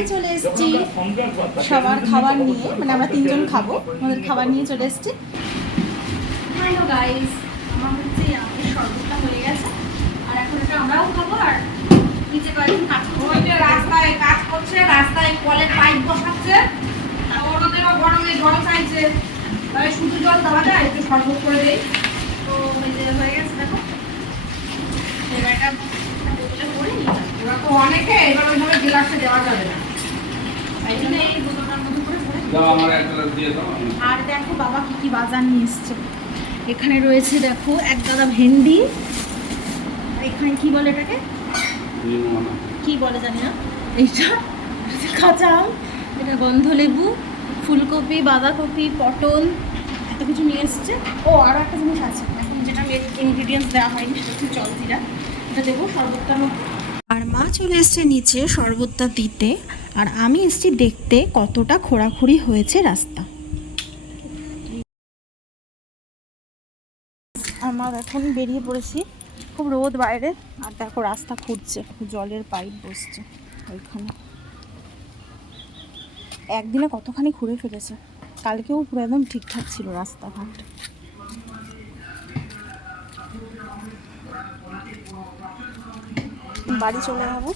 বাড়ি চলে এসেছি সবার খাবার নিয়ে, মানে আমরা 3 জন খাবো, আমাদের খাবার নিয়ে চলে এসেছি। হ্যালো গাইস, আমার হচ্ছে আমাদের শরবতটা হয়ে গেছে আর এখন এটা আমরাও খাবো। আর নিচে কয়েকজন কাজ করছে, রাস্তায় কাজ করছে, রাস্তায় কলের পাইপ বসাচ্ছে, ওদেরও গরমে জল চাইছে, তাই শুধু জল দেওয়া যায়, একটু শরবত করে দেই। তো এই যে হয়ে গেছে দেখো, এবার এটা বোতলে করে নিয়ে যাবো। ওরা তো অনেকে, এবার ওইভাবে গ্লাসে দেওয়া যাবে না। তাই জন্য এই বোতলটার মধ্যে করে করে দাও আমার একটা দিয়ে দাও। আর দেখো বাবা কি কি বাজার নিয়ে এসছে। এখানে রয়েছে দেখো এক গাদা ভেন্ডি, আর এখানে কি বলে এটাকে, কি বলে জানি না, এইটা কাঁচা আম, এটা গন্ধলেবু, ফুলকপি, বাঁধাকপি, পটল, এত কিছু নিয়ে এসছে। ও আরও একটা জিনিস আছে এখন যেটা ইনগ্রিডিয়েন্টস দেওয়া হয়নি, সেটা হচ্ছে জলজিরা, এটা দেবো শরবতটার মধ্যে। আর মা চলে এসছে নিচে শরবতটা দিতে, আর আমি এসছি দেখতে কতটা খোঁড়াখুড়ি হয়েছে রাস্তা। আমার এখন বেরিয়ে পড়েছি, খুব রোদ বাইরে, আর দেখো রাস্তা খুঁড়ছে, জলের পাইপ বসছে ওইখানে। একদিনে কতখানি খুঁড়ে ফেলেছে, কালকেও পুরো একদম ঠিকঠাক ছিল রাস্তাঘাট। বাড়ি চলে যাবো,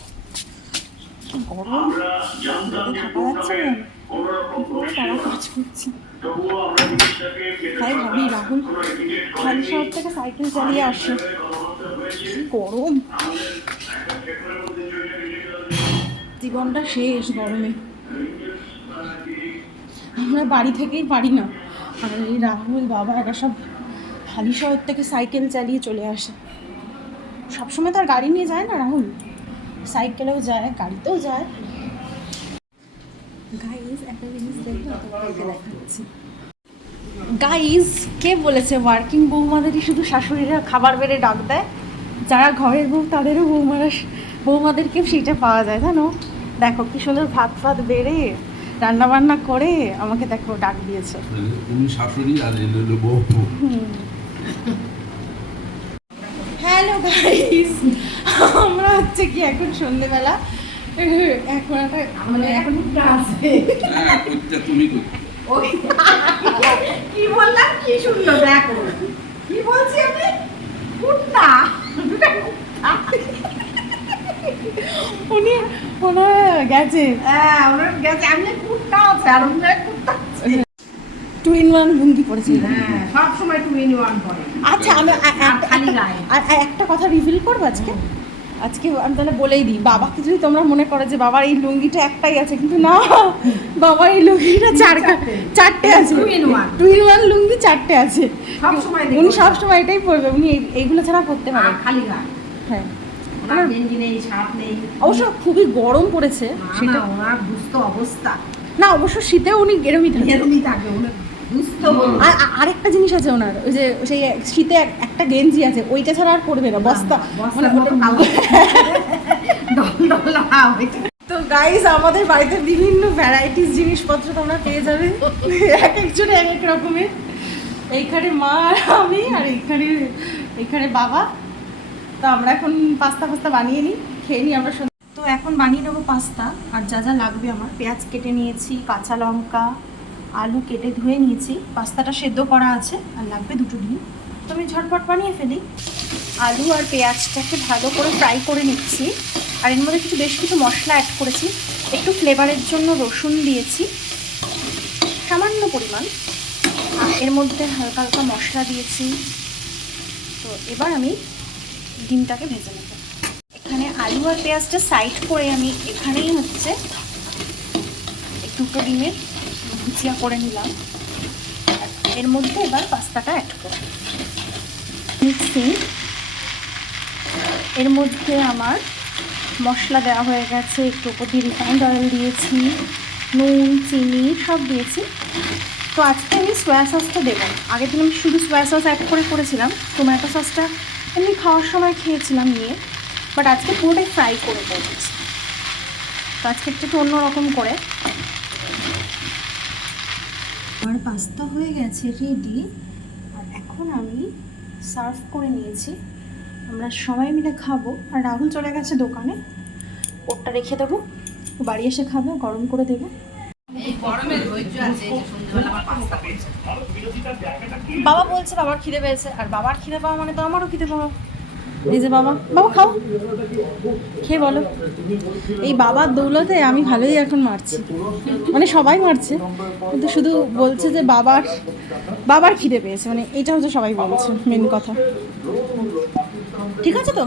গরম থাকা যাচ্ছে না, তারা কাজ করছে। তাই ভাবি রাহুল খালি শহর থেকে সাইকেল চালিয়ে আসে, কি গরম, জীবনটা শেষ গরমে। আমরা বাড়ি থেকেই পারি না, আর এই রাহুল বাবা এরা সব খালি শহর থেকে সাইকেল চালিয়ে চলে আসে। সবসময় তো আর গাড়ি নিয়ে যায় না রাহুল, সাইকেলেও যায়, গাড়িতেও যায়। গাইজ একটা জিনিস দেখাচ্ছি। গাইজ, কে বলেছে ওয়ার্কিং বৌমাদেরই শুধু শাশুড়িরা খাবার বেড়ে ডাক দেয়? যারা ঘরের বউ তাদেরও বৌমাদেরকেও সেইটা পাওয়া যায়, জানো? দেখো কি সুন্দর ভাত ফাত বেড়ে রান্না বান্না করে আমাকে দেখো ডাক দিয়েছে। তুমি শাশুড়ি আর এলো বউ। হ্যালো গাইজ, আমরা হচ্ছে কি এখন সন্ধ্যেবেলা, এখন একটা মানে এখন আছে হ্যাঁ কইতে তুমি কই। ওই কি বললাম, কি শুনলো দেখো, কি বলছি আমি, কুটনা উনি ওনার গেছে, হ্যাঁ ওনার গেছে, আমি কুটনা আছে আর ওনার কুটনা আছে। 2 in 1 লুঙ্গি পরেছি। হ্যাঁ সব সময় 2 in 1 করে। আচ্ছা আমি খালি গায়ে। আর একটা কথা রিভিল করবো আজকে। আজকে আমি তাহলে বলেই দিই, বাবাকে যদি তোমরা মনে করো যে বাবার এই লুঙ্গিটা একটাই আছে, কিন্তু না, বাবার এই লুঙ্গিটা চারটে আছে, 2 in 1 2 in 1 লুঙ্গি 4টে আছে। সব সময় উনি সবসময় এটাই পরবে, উনি এইগুলো ছাড়া পরতে পারে। খালি গায়ে, হ্যাঁ, ওনার গেঞ্জি নেই, শার্ট নেই। অবশ্য খুবই গরম পড়েছে সেটা সেটা ওনার দুস্থ অবস্থা, না, অবশ্য শীতেও উনি এরমই থাকে। এরকমই থাকে ওনার দুস্থ। আর আরেকটা জিনিস আছে ওনার, ওই যে সেই শীতে একটা গেঞ্জি আছে, ওইটা ছাড়া আর পরবে না, বস্তা মানে তো গাইস আমাদের বাড়িতে বিভিন্ন ভ্যারাইটিস জিনিসপত্র তোমরা পেয়ে যাবে, এক একজনে এক এক রকমের। এইখানে মা আর আমি, আর এইখানে বাবা। তো আমরা এখন পাস্তা বানিয়ে নিই, খেয়ে নিই আমরা। তো এখন বানিয়ে নেবো পাস্তা, আর যা যা লাগবে আমার, পেঁয়াজ কেটে নিয়েছি, কাঁচা লঙ্কা, আলু কেটে ধুয়ে নিয়েছি, পাস্তাটা সেদ্ধ করা আছে, আর লাগবে 2টো ডিম। তো আমি ঝটপট বানিয়ে ফেলি। আলু আর পেঁয়াজটাকে ভালো করে ফ্রাই করে নিচ্ছি, আর এর মধ্যে বেশ কিছু মশলা অ্যাড করেছি। একটু ফ্লেভারের জন্য রসুন দিয়েছি সামান্য পরিমাণ, আর এর মধ্যে হালকা হালকা মশলা দিয়েছি। তো এবার আমি ডিমটাকে ভেজে নেব। এখানে আলু আর পেঁয়াজটা সাইড করে আমি এখানেই হচ্ছে 2টো ডিমের ভুজিয়া করে নিলাম। এর মধ্যে এবার পাস্তাটা অ্যাড করব, মিক্সিং। এর মধ্যে আমার মশলা দেওয়া হয়ে গেছে, একটু উপর দিয়ে রিফাইন্ড অয়েল দিয়েছি, নুন চিনি সব দিয়েছি। তো আজকে আমি সয়া সসটা দেবো, আগের দিন আমি শুধু সয়া সস অ্যাড করেছিলাম, টমেটো সসটা এমনি খাওয়ার সময় খেয়েছিলাম নিয়ে, বাট আজকে পুরোটাই ফ্রাই করে দিয়েছি। তো আজকে একটু অন্যরকম করে। আমার পাস্তা হয়ে গেছে রেডি, আর এখন আমি সার্ভ করে নিয়েছি, আমরা সবাই মিলে খাবো। আর রাহুল চলে গেছে দোকানে, ওটা রেখে দেবো। বাড়ি এসে খাবে, গরম করে দেবো। এই গরমে ধৈর্য আছে, এই যে সন্ধ্যাবেলা আমার পাস্তা করছে। বাবা বলছে বাবার খিদে পেয়েছে, আর বাবার খিদে পাওয়া মানে তো আমারও খিদে পাওয়া। এই যে বাবা, বাবা খাও, খেয়ে বলো। এই বাবার দৌলতে আমি ভালোই এখন মারছি, মানে সবাই মারছে, কিন্তু শুধু বলছে যে বাবার খিদে পেয়েছে, মানে এটা হচ্ছে সবাই বলছে মেন কথা। ঠিক আছে তো?